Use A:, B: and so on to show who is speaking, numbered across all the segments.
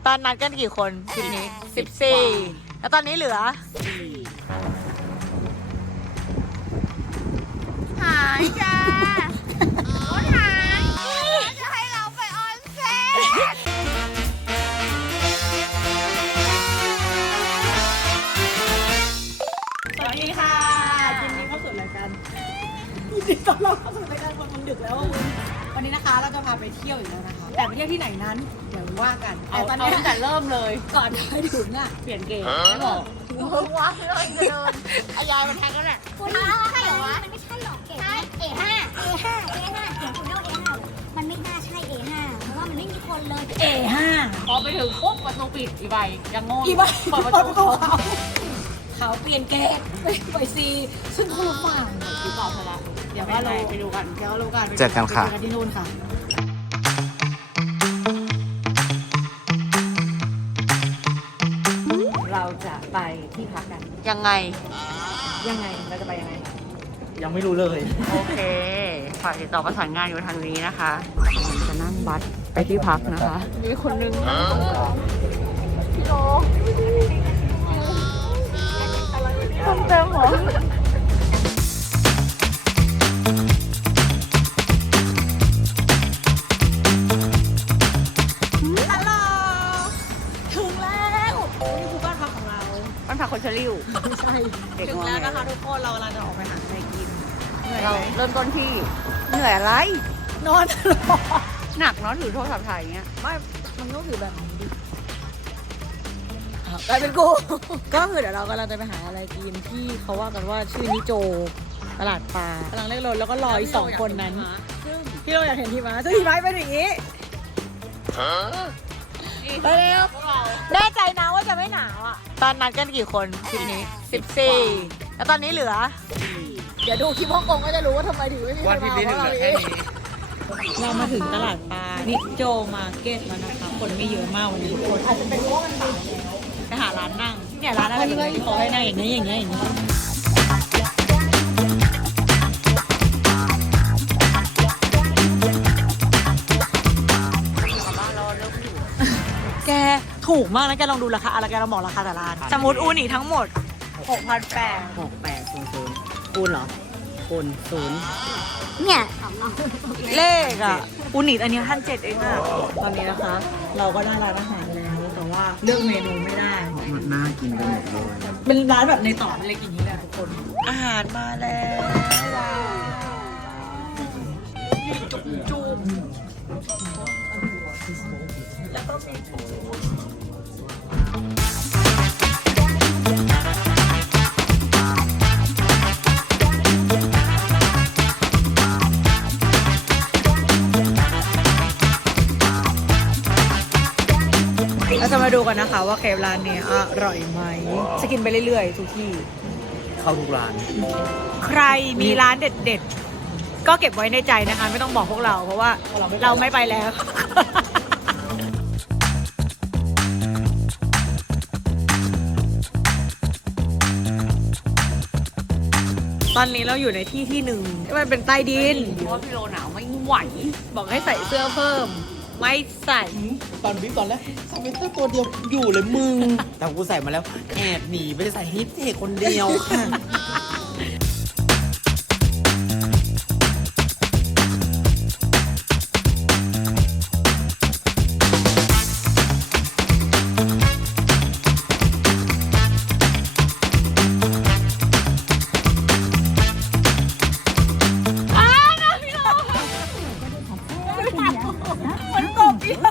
A: ตอนนัดกันกี่คนทริปนี้14แล้วตอนนี้เหลือหายจ้ารถหายจะให้เราไปออนเซ็นสวัสดีค่ะยินดีเข้าสู่รายการยินดีต้อนรับเข้าสู่รายการมันดึกแล้ววันนี้นะคะเราจะพาไปเที่ยวอีกแล้วนะคะแต่ไปเที่ยวที่ไหนนั้นเดี๋ยวว่ากันแต่ตอนนี้ตั้งแต่เริ่มเลยก่อนไปถึงอ่ะเปลี่ยนเกมไม่บอกว้าเลยเดินยายมันแทงกันแหละ
B: คุณใช่เหรอวะมันไม่ใช่หรอกเกมA5 A5 เสียงคุณเรียก A5 มันไม่น่าใช่ A5 เพราะว่ามันไม่มีคนเลย
A: A5
C: พอไปถึงปุ๊บประตูปิดอีใบยังงง
A: อีใบ
C: เปิดประตู
A: เขาเปลี่ยนเกมไปซีซึ่งคนละฝั่ง
C: ติดต่อเธอละเดี๋ยวว่าเราไปดูกัน
A: เดี๋ยวรู้กัน
D: เจอกันค่ะ
A: เจอกันที่นู่นค่ะ
C: เราจะไปที่พักกัน
A: ยังไง
C: เราจะไปยังไง
D: ยังไม่รู้เลย
C: โอเคฝ่ายติดต่อประสานงานอยู่ทางนี้นะคะจะนั่งบัสไปที่พักนะคะมีคนนึงพี่โนคนเต็มเหรอ
A: ฮัลโหลถึงแล้วนี่คือบ้านพักของเรา
C: มันผักคนเชลิว
A: ไม่ใช่
C: เด็ก
A: ถึง
C: งอ
A: แล้ว
C: แง
A: นะคะทุกคนเรากำลังจะออกไปหาอะไรกินเหนื่อย
C: เรา
A: ไหม
C: เริ่มต้นที่เหนื่อยอะไร
A: นอนตลอด
C: หนักเนาะถือโทรศัพท์ถ่ายอย่างเงี้ย
A: ไม่มันต้องถือแบบนี้ดิกลายเป็นกู ก็คือเดี๋ยวเรากำลังจะไปหาอะไรกินที่เขาว่ากันว่าชื่อนิโจตลาดปลากำลังเรียกรถแล้วก็รออีก2 คนนั้นที่เราอยากเห็นที่ม้าซึ่งที่ม้าเป็นอย่างนี้ไปเร็วแน่ใจนะว่าจะไม่หนาวอ่ะตอนนัดกันกี่คนทริปนี้14แล้วตอนนี้เหลือเดี๋ยวดูคลิปฮ่องกงก็จะรู้ว่าทำไมถึงไม่มีใครมาเพราะเราเองเรามาถึงตลาดปลานิโจมาร์เก็ตแล้วนะคะคนไม่เยอะมากวันนี้ทุกคนอาจจะเป็นเพราะว่ามันบ่ายแล้วไปหาร้านนั่งเนี่ยร้านอะไรแบบนี้ที่เขาให้นั่งอย่างนี้อย่างนี้อย่างนี้แกถูกมากนะแกลองดูราคาอะไรแกลองบอกราคาแต่ร้านสมมติอูนิทั้งหมด 6,800
C: 6800คูณเหรอคูณ0
B: เนี่ยของเรา
A: เลขอ่ะอูนิอันนี้1,700เองอ่ะตอนนี้นะคะ เราก็ได้ร้านอาหารแล้วแต่ว่าเลือกเมนูไม่ได้
D: มันน่ากินไปหมดเลย
A: เป็นร้านแบบในต่อเล็กอย่างนี้แหละทุกคน อาหารมาแล้วว้าวมีจุ่มแล้วก็มีปูเราจะมาดูกันนะคะว่าเคฟร้านนี้อร่อยไหมจะกินไปเรื่อยๆทุกที่
D: เข้าทุกร้าน
A: ใครมีร้านเด็ดๆ ก็เก็บไว้ในใจนะคะ ไม่ต้องบอกพวกเราเพราะว่าเราไม่ไปแล้ว ตอนนี้เราอยู่ในที่ที่หนึ่งที่มันเป็นใต้ดิน
C: เพราะว่าพี่โลหนาวไม่ไหว
A: บอกให้ใส่เสื้อเพิ่ม ไม่ใส่
D: ตอนบิ๊กตอนแรกใส่เป็นตัวเดียวอยู่เลยมึง แต่กูใส่มาแล้วแอบหนีไปใส่ฮิตเทคนเดียวค่ะ
A: มันกบอีก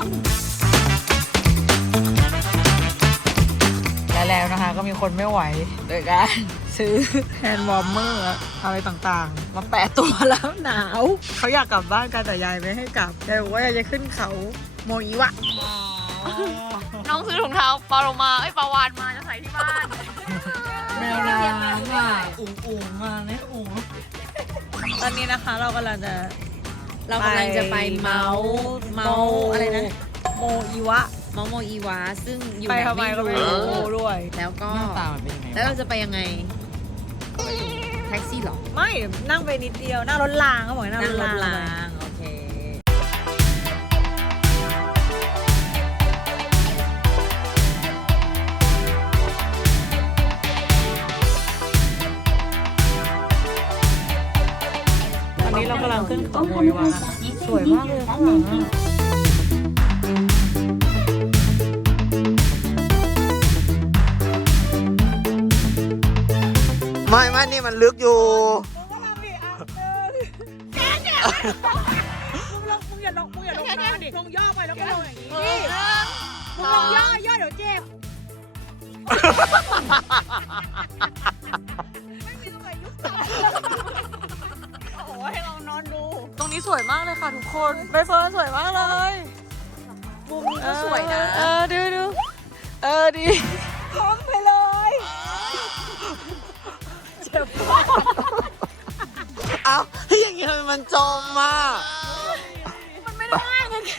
A: แล้วนะคะก็มีคนไม่ไหวโดยการซื้อแฮนด์วอร์มเมอร์อะไรต่างๆ มาแปะตัวแล้วหนาวเขาอยากกลับบ้านกันแต่ยายไม่ให้กลับยายบอกว่ายายจะขึ้นเขาโมอิวะ
C: น้องซื้อถุงเท้าปลาโลมาปลาวานมาจะใส่ที่บ้าน
A: แมวน้ำอ่ะอุ่งมาเนี่ยอุ่งตอนนี้นะคะเรากำลังจะไปเมาอะไรนะโมอิวะ
E: มอโมอีวาซึ่งอยู่
A: ไป
E: ไหน
A: ทำไมก็ไม่รู้ด้วย
E: แล้วก็
D: หน้าตามันเป็นยังไง
E: แล้วเราจะไปยังไง แท็กซี่เหรอ
A: ไม่นั่งไปนิดเดียวนั่งรถรางเขาบอกให้นั่ง
E: นั่งรถ
A: ราร
E: าง งโอเค
C: อยู่ตรงโมยวานะคะสวยมากเลยข้างหลังอะ
D: ไม่นี่มันลึกอยู่
A: มึงอย่าลงมาดิลงย่อไปแล้วก็ลงอย่างนี้มึงลงย่อเดี๋ยวเจ็บไม่มีตรงไหนยุบต่อโอ้โหให้เรานอนดูตรงนี้สวยมากเลยค่ะทุกคนใบเฟิร์นสวยมากเลยมุมนี้ก็สวยนะดูดีพร้อมไปเลยเจ็บมาก
D: เอาอย่างงี้ทำไมมันจมมา
A: มันไม่ได้ไงแก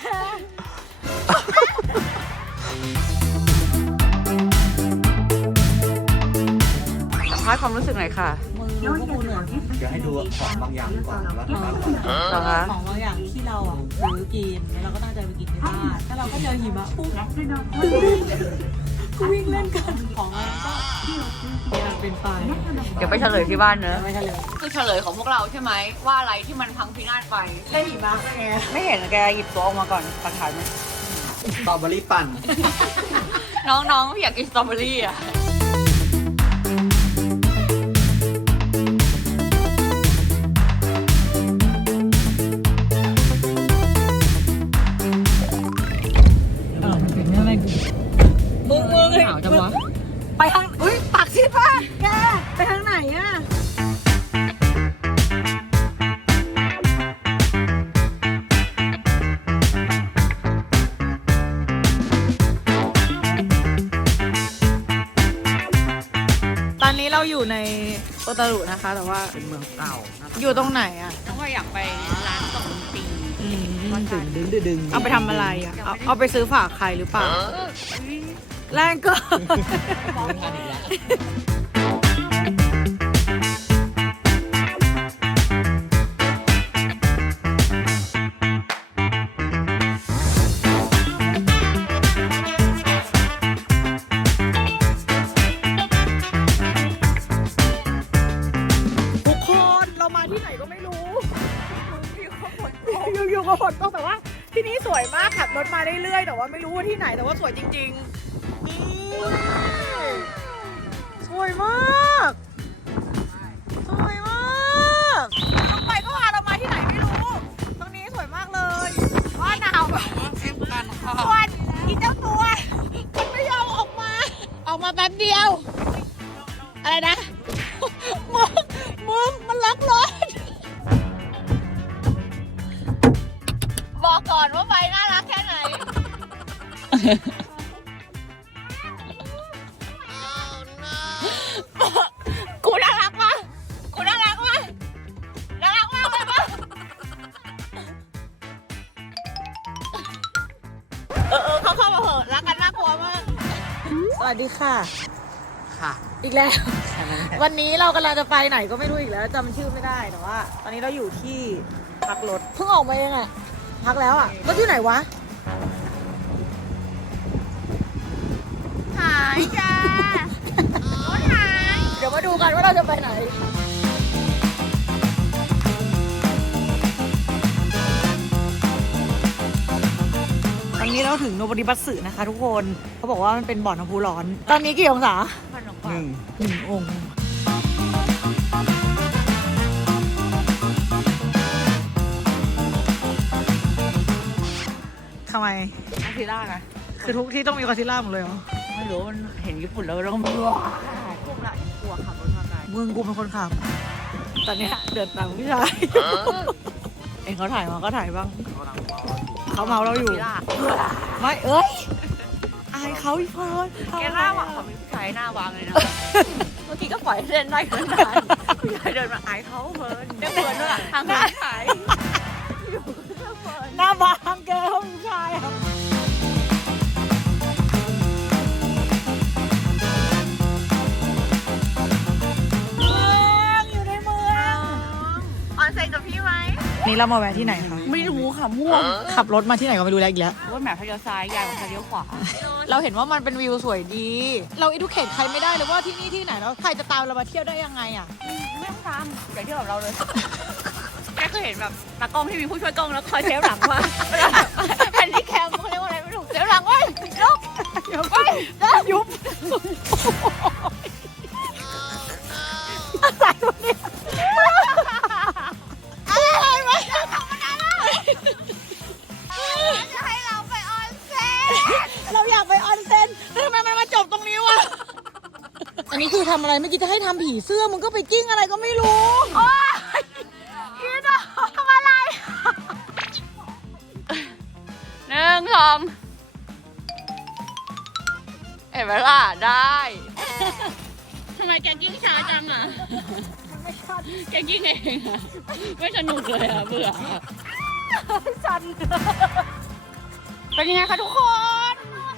C: สัมภาษณ์ความรู้สึกหน่อยค่ะ
D: เดี๋ยวให้ดูของบางอย่างก่อนว่า
C: เหรอคะ
F: ของบางอย่างที่เราอ่ะซื้อกินแล้วเราก็ตั้งใจไปกินที่บ้านถ้าเราก็เจอหิมะปุ๊บก็วิ่งเล่นกันของอะไรก็ยังเป็นไป
C: เดี๋ยวไปเฉลยที่บ้านเนอะ
F: ไม่ใช่เลย
C: คือเฉลยของพวกเราใช่ไหมว่าอะไรที่มันพังพินาศไป
F: เล่นหิมะไง
C: ไม่เห็นแกหยิบตัวออกมาก่อนปักฐานไหม
D: สตรอเบอรี่ปั่น
C: น้องๆอยากกินสตรอเบอรี่อ่ะ
F: มันเป็นอะไรมึงหนาวจังวะไปทางอุ้ยปากชิดป่ะแกไปทางไหนอ่ะตอนนี้เราอยู่ในโอตารุนะคะแต่ว่า
D: เป็นเมืองเก่า
F: อยู่ตรงไหนอ่ะ
C: น้องว่าอยากไปร้านตกดนตรี
D: ดึง
F: เอาไปทำอะไรอ่ะเอาไปซื้อฝากใครหรือเปล่าแรงเกินทุกคนเรามาที่ไหนก็ไม่รู้อยู่ๆก็ฝนตกแต่ว่าที่นี่สวยมากขับรถมาเรื่อยๆแต่ว่าไม่รู้ว่าที่ไหนแต่ว่าสวยจริงๆนี่สวยมากสวยมากทำไมก็พาเรามาที่ไหนไม่รู้ตรงนี้สวยมากเลยว่าหนาวแบบส่วนอีเจ้าตัวมันไม่ยอมออกมาแป๊บเดียวอะไรนะมึงมันล็อกรถ
C: บอกก่อนว่าไฟน่ารักแค่ไหน
A: กูน่ารักปะกูน่ารักปะน่ารักมากเลยปะเข้ามาเหอะรักกันน่ากลัวมากสวัสดีค่ะ
D: ค่ะ
F: อีกแล้ว วันนี้เรากำลังจะไปไหนก็ไม่รู้อีกแล้วจำชื่อไม่ได้แต่ว่า ตอนนี้เราอยู่ที่พักรถเพิ่งออกมาเองอะพักแล้วอะรถอยู่ไหนวะ
A: หายจ้าโอ้ยหาย
F: เดี๋ยวมาดูกันว่าเราจะไปไหน ตอนนี้เราถึงโนบริบัตสึนะคะทุกคนเขาบอกว่ามันเป็นบ่อน้ำพุร้อน ตอนนี้กี่องศา 1 องศาทำไม
C: คาซิล่านะ
F: คือทุกที่ต้องมีคอซิล่าหมดเลยเหรอ
C: ไม่รู้มันเห็นญี่ปุ่นแล้วเราก็ไม่รู้กลุ่มละกลัวขับรถมาไกล
F: มึงกูเป็นคนขับ ตอนเนี้ยเดินตามพี่ชาย เอ็งเขาถ่ายมาก็ถ่ายบ้าง เขาเมาเราอยู่
C: ซิล่า
F: ไม่เอ้ย อายเขาอีกคน
C: แกหน้าหวังเขาเป็นผู้ชายหน้าวางเลยนะ เมื่อกี้ก็ปล่อยให้เล่นได้ขนาดนั้นผู้ชายเดินมาอายเขาเพลินเดินเพลินด้วยทางซ้ายขาย
F: หน้าบางแกเขาเป็นผู้ชายอะเมืองอยู่ในเมือง
C: ออนเซ็นกับพี่ไหม
F: นี่เรามาแวะที่ไหนคะ
C: ไม่รู้ค่ะม่วง
F: ขับรถมาที่ไหนก็ไม่รู้แล้วอีกแล้ว
C: รถแหมพเลี้ยวซ้ายยายของเลี้ยวขวา
F: เราเห็นว่ามันเป็นวิวสวยดี เราอิดูเคทใครไม่ได้เลยว่าที่นี่ที่ไหนแล้วใครจะตามเรามาเที่ยวได้ยังไงอ่ะ
C: ไม่ต้องตามอย่าเที่ยวกับเราเลยแกเคยเห็นแบบตากล้องที่มีผู้ช่วยกล้องแล้วคอยเซฟหลังว่าแฮนดี้แคมเขาเรียกว่าอะไรไม่ถูกเซฟหลังไว้ยุบยุบ
A: อะไรวะเนี่ยอะไรวะจะให้เราไปออนเซ็นเราอยากไปออนเซ็นแล้วทำไมมันมาจบตรงนี้วะ อันนี้คือทำอะไรเมื่อกี้จะให้ทำผีเสื้อมึงก็ไปกิ้งอะไรก็ไม่รู้โอ๊ยอีน่ะทำอะไร
C: 1 2เห็นไหมล่ะได้ทำไมแกกิ้งช้าจังอ่ะแกกิ้งเองอ่ะไม่สนุกเลยอ่ะเบื่อสั่นเป็นยังไงคะทุกคน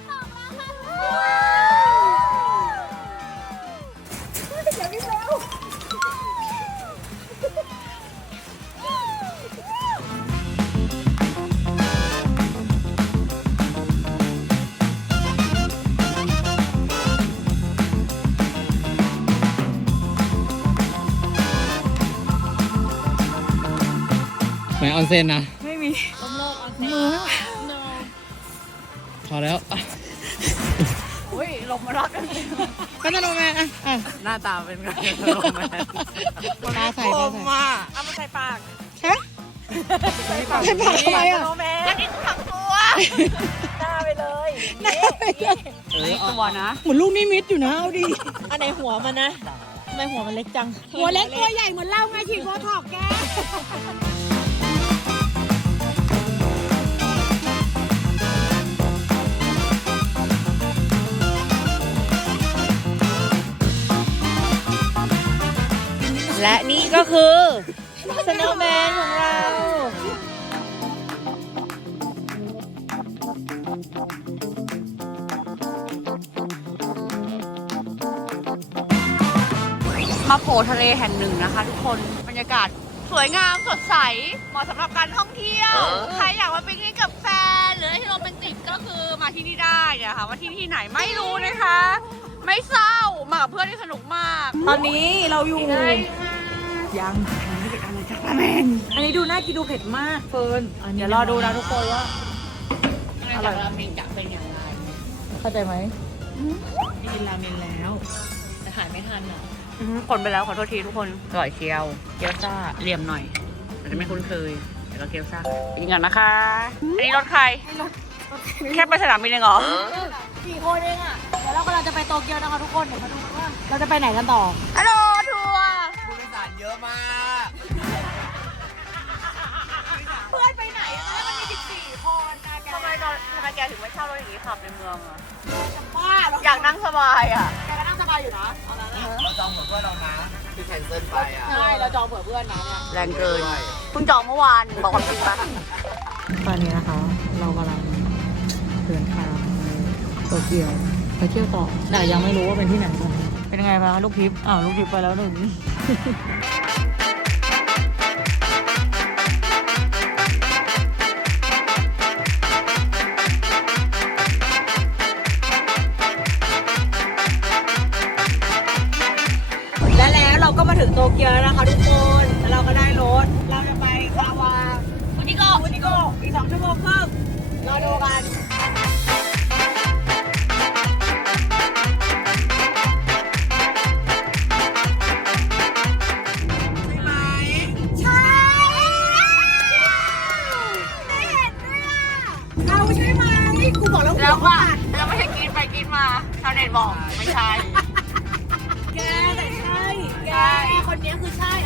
D: ไหนออนเซ็นนะ
A: ไม่มี
D: พอแล้ว
C: อุ้ยลงมารักกัน
A: ก็จะลงแมนอ่ะ
D: หน้าตาเป็นไงโรแมน
A: ตาใส่ตาใส่
F: เอามาใส่ปาก
A: ฮะใส่ปากทำไมอ่ะ
F: โนแมนอันนี้ทั้งตัวหน้าไปเลย
C: ตัวนะ
A: เหมือนลูกนิมิตอยู่นะเอาดิอันไหนหัวมันนะทำไมหัวมันเล็กจัง หัวเล็กตัวใหญ่เหมือนเล่าไงฉีดโบท็อกแกและนี่ก็คือสโนว์แมนของเรา
C: มาโผล่ทะเลแห่งหนึ่งนะคะทุกคนบรรยากาศสวยงามสดใสเหมาะสำหรับการท่องเที่ยว ใครอยากมาปิกนิกกับแฟนหรืออะไรที่โรแมนติกก็คือมาที่นี่ได้เนี่ยค่ะว่าที่ไหนไม่รู้นะคะ ไม่เศร้ามากับเพื่อนที่สนุกมาก
A: ตอนนี้เราอยู่
C: ยัง
A: อันนี้ดูน่ากินดูเผ็ดมากเฟิร์นเดี๋ยวรอดูนะทุกคนว่า
C: อร่อยราเมงจะเป็นอย่างไร
A: เข้าใจไหม
E: กินราเมนแล้วแต่หายไม่ทันอ่ะ
C: คนไปแล้วขอโทษทีทุกคนอร่อยเชียวเกี๊ยวซ่าเรียมหน่อยอาจจะไม่คุ้นเคยแต่ก็เกี๊ยวซ่าอีกอย่างนะคะ อันนี้รถใครแค่ไปสนามบินเองเหรอ
A: 4 คนเองอ่ะ เดี๋ยวเรากำลังจะไปโตเกียวนะคะทุกคน เดี๋ยวมาดูกันว่าเราจะไปไหนกันต่อ
C: ฮัลโหลทัวร์
D: ผู้โดยสารเยอะมาก
F: เพื่อนไปไหนแล้วมันมี14 คนนะแก
C: ทำไมแกถึงไม่เช่ารถอย่างนี้ขับในเมืองอะ
F: บ้าเหรอ
C: อยากนั่งสบายอ่ะ
F: แกก็นั่งสบายอยู่นะตอนนั้นอะ
D: เราจองเหมือนเพื่อนเรานะที่แคนเซิลไปอ่ะ
A: ใช่ เราจองเผื่อเพื่อนนะเนี่ย
C: แรงเกินเพิ่งจองเมื่อวานบอกความจริงปะ
A: ตอนนี้นะคะ เรากำลังเดินทางไปโตเกียวไปเที่ยวต่อแต่ยังไม่รู้ว่าเป็นที่ไหนกันเป็นยังไงบ้างลูกทิพย์ลูกทิพย์ไปแล้วหนึ่ง และแล้วเราก็มาถึงโตเกียวแล้วนะคะทุกคนแล้วเราก็ได้รถ เราจะไปคาวาวุนิโกอีก2 ชั่วโมงครึ่งรอดูกัน ใช่ ไม่เห็นด้วยอ่ะเอาใช่ไหมกูบอกแล้ว
C: แล้วว่าแล้วไม่ใช่กินไปกินมาชาวเน็ตบอกไม่ใช่
A: แกแต่ใช่แกคนนี้คือใช่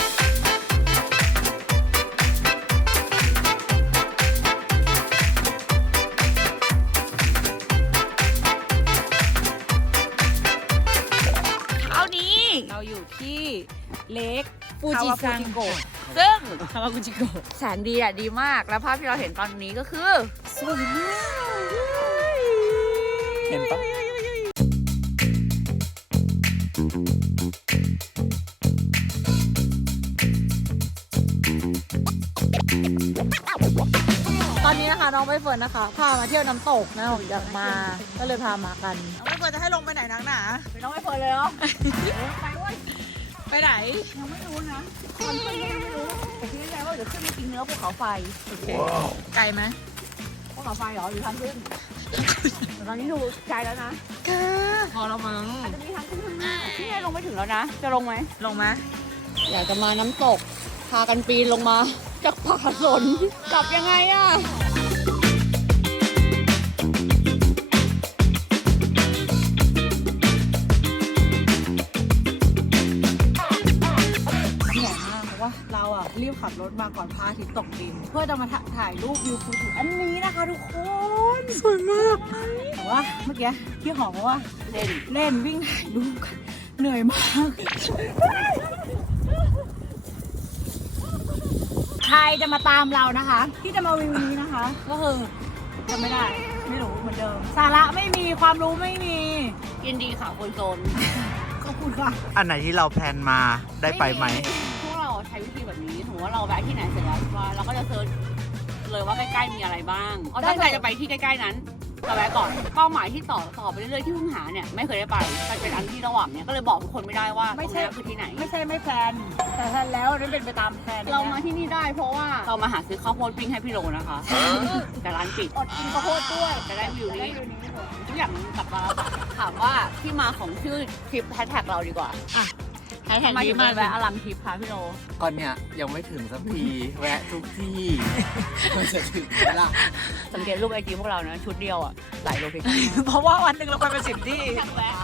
C: เช้านี้
A: เราอยู่ที่เลคฟูจิซังโกะ
C: ซึ่ง
A: คาวากุจิโกะ
C: แสงดีอ่ะดีมากแล้วภาพที่เราเห็นตอนนี้ก็คือ
A: สวยมาก
D: เห็นปะ
A: ตอนนี้นะคะน้องใบเฟิร์นนะคะพามาเที่ยวน้ำตกนะผมอยากมาก็เลยพามากัน
F: ไม่ควรจะให้ลงไปไหนนักหนา
C: ไม่ต้องให้เปิดเลยเหรอ
A: ไไปไหน
C: ยังไม่รู้นะคนเพื่อนยังไม่รู้แต่คิดในใจว่าเดี๋ยวขึ้นมากินเนื้อภูเขาไฟ
A: โอเค ไกลไหม
C: ภูเขาไฟเหรอหรือทางขึ้นแต่ตอนนี้ดูใจแล้วนะ
D: พอเรามั้ง
C: อาจจะมีทางขึ้นข้างหน้านี่ไงลงไปถึงแล้วนะ จะลงไหม
A: ลงไหม
C: อยากจะมาน้ำตก พากันปีนลงมาจากป่าสนกลับยังไงอะเหนื่อยมากเพราะว่าเราอะรีบขับรถมาก่อนพระอาทิตย์ตกดิน เพื่อจะมาถ่ายรูปวิวภูอันนี้นะคะทุกคน
A: สวยมาก
C: แต่ว่าเมื่อกี้พี่หอมบอกว่าเล่นวิ่งถ่ายรูปกันเหนื่อยมาก ใครจะมาตามเรานะคะ ที่จะมาวิวนี้นะคะ ก็คือจำไม่ได้ไม่รู้เหมือนเดิม สาระไม่มีความรู้ไม่มียินดีค่ะคนโซนขอบคุณค่ะ
D: อันไหนที่เราแพลนมาได้ไปไหม
C: พวกเราใช้วิธีแบบนี้สมมติว่าเราแวะที่ไหนเสร็จแล้วเราก็จะเซิร์ชเลยว่าใกล้ๆมีอะไรบ้างเราตั้งใจจะไปที่ใกล้ๆนั้นเราแวะก่อนเป้าหมายที่ต่อไปเรื่อยๆที่เพิ่งหาเนี่ยไม่เคยได้ไปมันเป็นอันที่ระหว่างเนี่ยก็เลยบอกทุกคนไม่ได้ว่าตรงนี้คือที่ไหน
F: ไม่ใช่ไม่แพลน แต่แพลนแล้วนั่นเป็นไปตามแพลน
C: เรามาที่นี่ได้เพราะว่าเรามาหาซื้อข้าวโพดปิ้งให้พี่โรนะคะ แต่ร้านปิด
F: อดกินข้าวโพดด้วย
C: จะได้วิว
F: ได้
C: นี้
F: วิวนี้หมด
C: ทุกอย่างมันกลับมาแล้วค่ะถามว่าที่มาของชื่อทริปแฮชแท็กเราดีกว่า
A: ให้แท็ก
C: มาอ
A: นี้
C: ยู่
A: มา
C: มาแวะอลังทริปค่ะพี่โร
D: ก่อนเนี่ยยังไม่ถึงสักที แวะทุกที่มันจะถึงเวลา
C: สังเกตรูปไอจีพวกเรานะชุดเดียวอ่ะหลายโลเคชั่น
A: เพราะว่าวันหนึ่งเราไปเป็น10 ที่
C: แวะ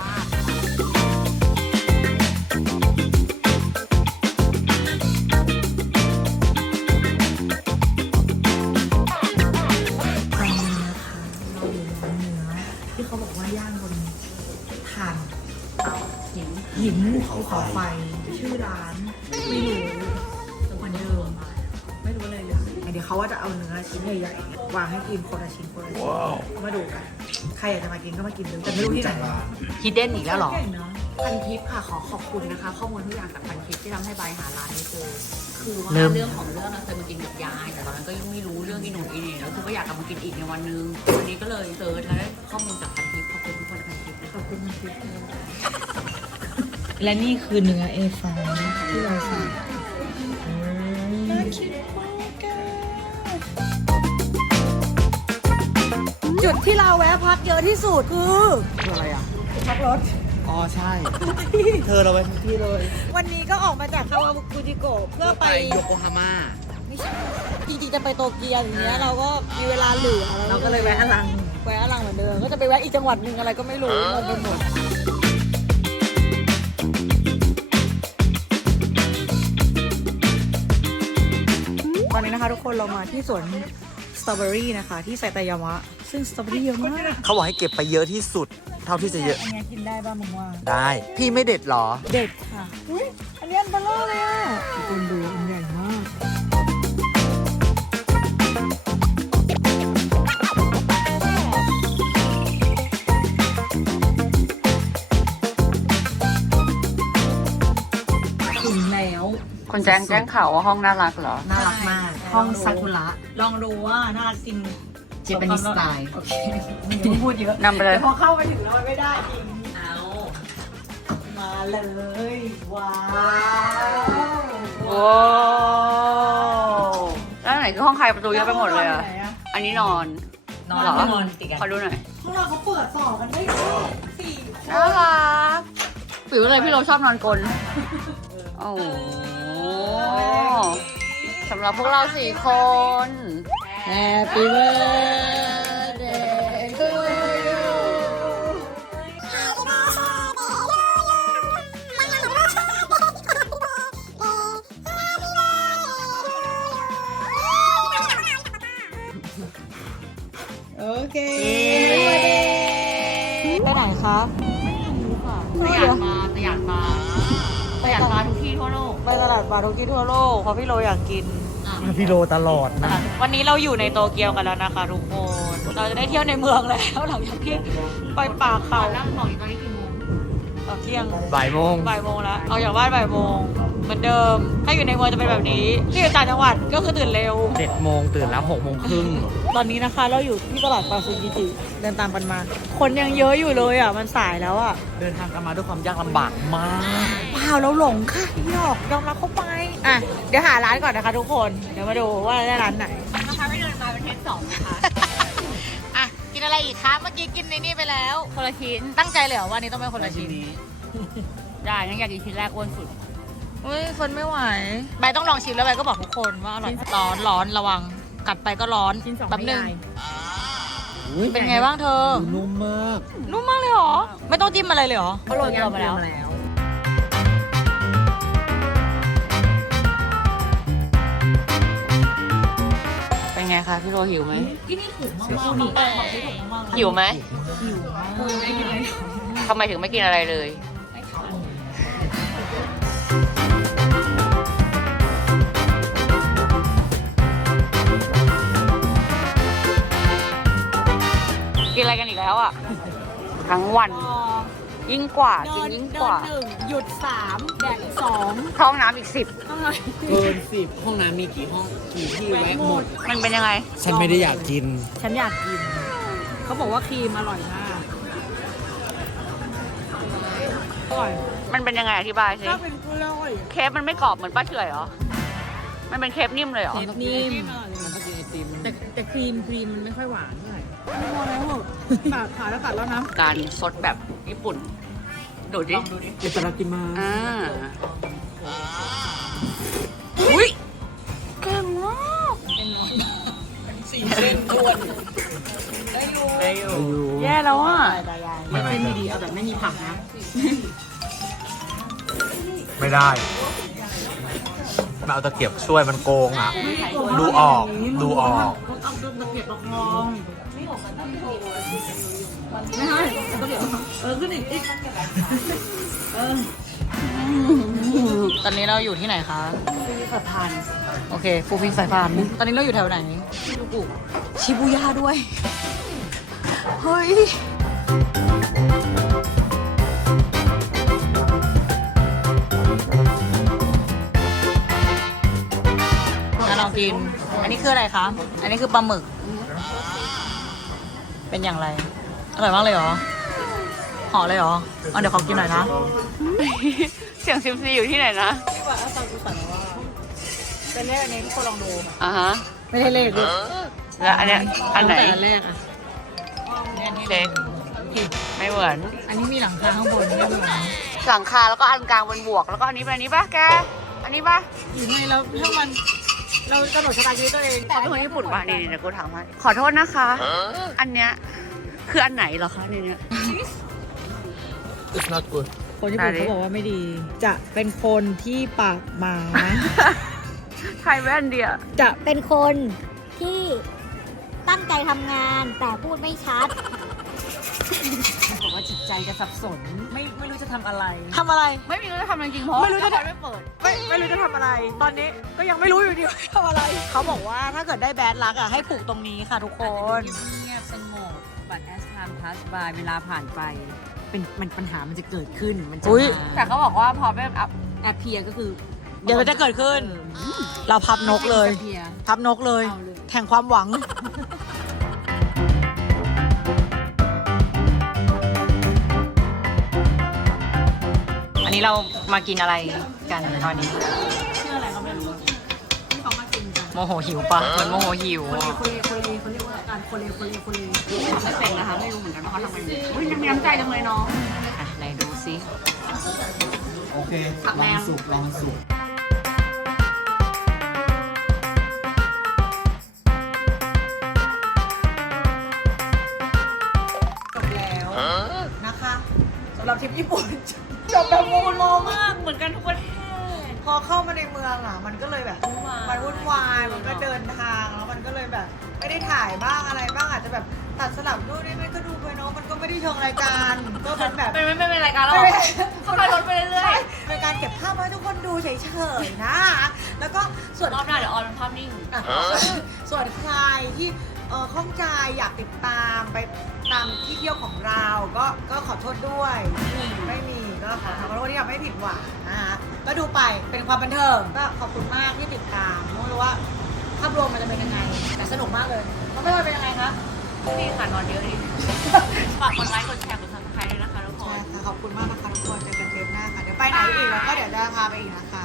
F: ตอนนี้นะคะเราอยู่ร้านเนื้อที่เขาบอกว่าย่างบนถ่านเตาหินภูเขาไฟชื่อร้านไม่รู้เหมือนเดิมไม่รู้เลยเดี๋ยวเขาว่าจะเอาเนื้อชิ้นใหญ่ๆวางให้กินคนละชิ้นคนละชิ้นมาดูกันใครอยากจะมากินก็มากินเลยแต่ไม่รู้ที่ไหน
A: ฮิดเด้นอีกแล้วเหรอ
F: เก่งเนาะ
C: พันทิปค่ะขอบคุณนะคะ ข้อมูลทุกอย่างจากพันทิปที่ทำให้ใบหาร้านนี้เจอคือว่า
A: เริ่ม
C: เรื่องของเรื่องเราเคยมากินกับยาย แต่ตอนนั้นก็ยังไม่รู้เรื่องอีหนุ่มอีนี่แล้วคือก็อยากกลับมากินอีกในวันนึงวันนี้ก็เลยเซิร์ชแล้วได้ข้อมูลจากพันทิปขอบคุณทุกคนในพันทิปขอบคุณพันทิป
F: และนี่คือเนื้อ A5 ที่เราสั่งน่าคิดมากจุดที่เราแวะพักเยอะที่สุดคือ
D: คืออะไรอ่ะ
F: พักรถ
D: อ๋อใช่ เธอเราไปทุกที่เลย
F: วันนี้ก็ออกมาจากคาวากุจิโกะเพื่อไป
D: โยโกฮาม่า
F: ไม่ใช่จริงๆจะไปโตเกียวอย่างเงี้ยเราก็มีเวลาเหลือเราก็เลยแวะอลังเหมือนเดิมก็จะไปแวะอีกจังหวัดหนึ่งอะไรก็ไม่รู้งงไปหมดตอนนี้นะคะทุกคนเรามาที่สวนสตรอเบอรี่นะคะที่ไซตายามะซึ่งสตรอเบอรี่เยอะมาก
D: เขาบอกให้เก็บไปเยอะที่สุด เท่าที่จะเยอะ
F: อันเนี้ยกินได้ป่ะมึงว่า
D: ได้ พี่ไม่เด็ดเหรอ
F: เด็ดค่ะอุ้ยอันนี้อันเบลอเลยอ่ะทุกคนดูอันใหญ่มากถึงแล้ว
C: คนแจ้งข่าวว่าห้องน่ารักเหรอ
F: น่ารักมาก ห้องซากุระลองดูว่าน่ารักจริง
A: Japanese style
F: โอเคไม่ต้องพูดเยอะ
C: นำไปเลย
F: แต่พอเข้าไปถึงแล้วมันไม่ได้จริงเอามาเลย ว้าว
C: โว้แล้วไหนคือห้องใครประตูเยอะไปหมดเลยอ่ะ
F: ไหนอะ
C: อันนี้นอน
A: นอน
C: เหรอ
A: ไม่นอนติดกัน
C: ขอดูหน่อย
F: พวกเราเขาเปิดต่อกันได้ด้วยสี่คน
C: น่ารักปิ๋วเลยพี่เราชอบนอนกลนโอ้โหสำหรับพวกเรา4 คน
A: Happy birthday to you
F: โอเคไปไหนคะ
C: แต่อยากมาทุกที่ทั่วโลก
F: ไปตลาดปลาทุกที่ทั่วโลกเพราะพี่โรอยากกิน
D: พี่โลตลอดนะ
F: วันนี้เราอยู่ในโตเกียวกันแล้วนะคะทุกคน เราจะได้เที่ยวในเมืองแล้วหลังจากที่ไปป่าเขา
C: แล้วบอกอีกตอนนี้กี่โมง
F: ตอนเที่ยง
D: บ่ายโมง
F: บ่ายโมงแล้วเอาจากบ้านบ่ายโมงเหมือนเดิม ถ้าอยู่ในเมืองจะเป็นแบบนี้ที่อยู่ต่างจังหวัดก็คือตื่นเร็ว
D: 7 โมงตื่นแล้ว 6 โมงครึ่ง
F: ตอนนี้นะคะเราอยู่ที่ตลาดปาซูกิจิเดินตามกันมา คนยังเยอะอยู่เลยอ่ะมันสายแล้วอ่ะ
D: เดินทางกันมาด้วยความยากลำบากมาก
F: ไปล่าเราหลงค่ะพี่หยอกยอมรับเข้าไปอ่ะเดี๋ยวหาร้านก่อนนะคะทุกคนเดี๋ยวมาดูว่าได้ร้านไหน
C: นะคะไม่เดินมาเป็นเทป2นะคะ
A: อ่ะ กินอะไรอีกคะ เมื่อกี้กินในนี่ไปแล้ว
C: คนละชิ้น
A: ตั้งใจเลยเหรอว่านี้ต้องเป็นคนละชิ้น
C: ได้งั้นอยากกินชิ้นแรกอ้วนสุด
A: อุ้ยคนไม่ไหวใบต้องลองชิมแล้วใบก็บอกทุกคนว่าอร่อยร้อนระวัง กัดไปก็ร้อน
F: ชิ้น 2
A: แป๊บนึง
D: อุ๊ย
A: เป็นไงบ้างเธอ
D: นุ่มมาก
A: นุ่มมากเลยเหรอ ไม่ต้องจิ้มอะไรเลยเหรอ
F: เขาโรยเกลือมาแล้ว
C: เป็นไงคะพี่โรหิวไหม
A: ที่นี่ถูกมากๆนี่บอกที่ถูกมากๆ
C: หิวไหม
A: หิวมาก
C: ทำไมถึงไม่กินอะไรเลย กินอะไรกันอีกแล้วอ่ะ ทั้งวัน ยิ่งกว่า กินยิ่งกว่า
F: เดิน1หยุด3แดก2
C: ท้องน้ำอีก
D: เกิน10ห้องน้ำมีกี่ห้องกี่ที่แวะหมด
C: 10 มันเป็นยังไง
D: ฉันไม่ได้อยากกิน
F: ฉันอยากกิน เขาบอกว่าครีมอร่อยมากอร่อย
C: มันเป็นยังไงอธิบายสิ
F: ถ้าเป็นกล้วย
C: เคปมันไม่กรอบเหมือนป้าเฉอยเหรอ มันเป็นเคปนิ่มเลยเหรอ
F: นิ่ม
D: มันก็กินไอติม
F: แต่ครีมมันไม่ค่อยหวานเท่าไหร่ไม่พอแล้วตัดขาแล้วตัดแล้วนะ
C: การซดแบบญี่ปุ่น ดูดิ
D: อิตาลีมา
C: อ่าอุ้ยเก่งมาก ได้อยู่ แย่แล้วอ่ะ
D: ไม่ไม่
F: ไม่ดีเอาแบบไม่มีผักนะ
G: ไม่ได้มันเอาตะเกียบช่วยมันโกงอ่ะ ดูออก ดูออก
F: เขาเอาตะเกียบประคองไม่ใช่ตะเกียบประคองขึ้นอีก
A: ตอนนี้เราอยู่ที่ไหนคะโอเค ฟูฟิงสายพานตอนนี้เราอยู่แถวไหนชิบูย่าด้วย เฮ้ย ลองกิน อันนี้คืออะไรคะ อันนี้คือปลาหมึก เป็นอย่างไร อร่อยมากเลยเหรอห่อเลยเหรอเอาเดี๋ยวขอกินหน่อยนะ
C: เสียงซิมซีอยู่ที่ไหนนะ
F: เป็นเลขอันนี้ทุกคนลองดู
C: อ่าฮะ
F: ไม่ได้เลขด้วย
C: แล้วอันเนี้ยอันไหน
F: แต่แรกอ่ะ
C: เล็กไม่เหมือน
F: อันนี้มีหลังคาข้างบนไม่เหมือน
C: หลังคาแล้วก็อันกลางเป็นบวก แล้วก็อันนี้เป็นอันนี้ป่ะแก อันนี้ป่ะ
F: อยู่ในแล้วถ้ามันเรากำหนดชะตาชีวิตตัวเอง
C: เขาเป็นคนญี่ปุ่นป่ะนี่เดี๋ยวกูถามให้ขอโทษนะคะ อันเนี้ยคืออันไหนเหรอคะในเนี้ย
G: It's not good
F: คนญี่ปุ่น
C: อะไร
F: เขาบอกว่าไม่ดี จะเป็นคนที่ปากหมา
C: ไทยแว่นเดีย
F: จะ
B: เป็นคนที่ตั้งใจทำงานแต่พูดไม่ชัด
F: บอกว่าจิตใจจะสับสน ไม่รู้จะทำอะไร
A: ทำอะไร
C: ไม่มีรู้จะทำอะไรจริงเพราะ
F: ไม่รู้จะ
C: ไม่เปิด
F: ไม่รู้จะทำอะไร ตอนนี้ก็ยังไม่รู้อยู่ดีว่าทำอะไร
A: เขาบอกว่าถ้าเกิดได้แบดลักอ่ะให้ผูกตรงนี้ค่ะทุกคน
F: เงียบสงบ but as time pass by เวลาผ่านไป มันปัญหามันจะเกิดขึ้น มันจะ
A: อุ๊ย
C: แต่เขาบอกว่าพอเป็นอัพ
F: แอปเพียก็คือ
A: เดี๋ยวมันจะเกิดขึ้น เราพับนกเลย พับนกเลย แห่งความหวัง อันนี้เรามากินอะไรกันตอนนี้
F: ชื่ออะไรก็ไม่รู้ที่เขามากินกัน
A: โมโหหิวปะเหมือนโมโหหิว
F: โคเลเขาเรียกว่าการโคเล
C: ไม่เป็นนะคะ ไม่รู้เหมือนกันว่าเขาทำอะไรอยู่เฮ้ยยังมีน้ำใจจังเลยน้อง
A: อ่ะไหนดูซิ
D: โอเคลองสุกลองสุก
F: จบแล้วนะคะสำหรับทริปญี่ปุ่น จบแบบโมมากเหมือนกันทุกประเทศพอเข้ามาในเมืองอ่ะ มันก็เลยแบบมันวุ่นวายมันก็เดินทางแล้วมันก็เลยแบบ ไม่ได้ถ่ายบ้างอะไรบ้างอาจจะแบบตัดสลับนู่นนี่นั่นก็ดูไปเนาะมันก็ไม่ได้เชิงรายการก็เป็นแบบ
C: ไม่เป็นรายการแล้วเขาไปรถไปเรื่อย
F: เป็นการเก็บภาพไว้ให้ทุกคนดูเฉยๆนะ แล้วก็ส่วน
C: ๆรอบหน้าเดี๋ยวออนเป็นภาพนิ่ง
F: อ่ะส่วนใครที่ข้องใจอยากติดตามไปตามที่เที่ยวของเราก็ขอโทษด้วยไม่มีก็ขอโทษที่ทำให้ผิดหวังนะคะก็ดูไปเป็นความบันเทิงก็ขอบคุณมากที่ติดตามไม่รู้ว่าภาพรวมมันจะเป็นยังไงแต่สนุกมากเลยน้องไม่ว่าเป็นยังไงคะ
C: ดีค่ะนอนเยอะดีฝากกดไลค์ กดแชร์ กดซับสไครต์ด้วยนะคะทุกคน
F: ขอบคุณมากนะคะทุกคนเจอกันเทปหน้าค่ะเดี๋ยวไปไหนอีกแล้วก็เดี๋ยว
A: ไปอีกนะคะ